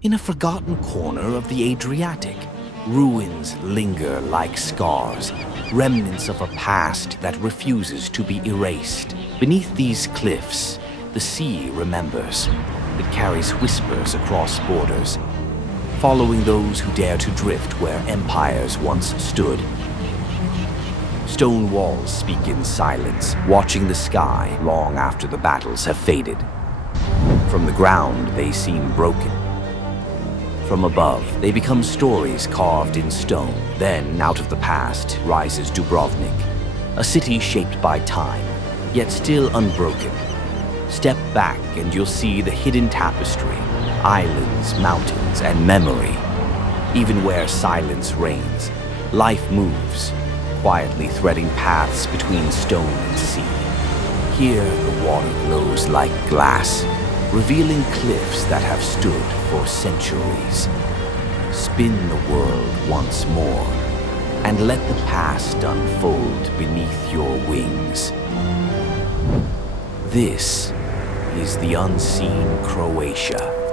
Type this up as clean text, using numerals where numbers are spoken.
In a forgotten corner of the Adriatic, ruins linger like scars, remnants of a past that refuses to be erased. Beneath these cliffs, the sea remembers. It carries whispers across borders, following those who dare to drift where empires once stood. Stone walls speak in silence, watching the sky long after the battles have faded. From the ground, they seem broken. From above, they become stories carved in stone. Then, out of the past, rises Dubrovnik, a city shaped by time, yet still unbroken. Step back and you'll see the hidden tapestry, islands, mountains, and memory. Even where silence reigns, life moves, quietly threading paths between stone and sea. Here, the water glows like glass, revealing cliffs that have stood for centuries. Spin the world once more, and let the past unfold beneath your wings. This is the unseen Croatia.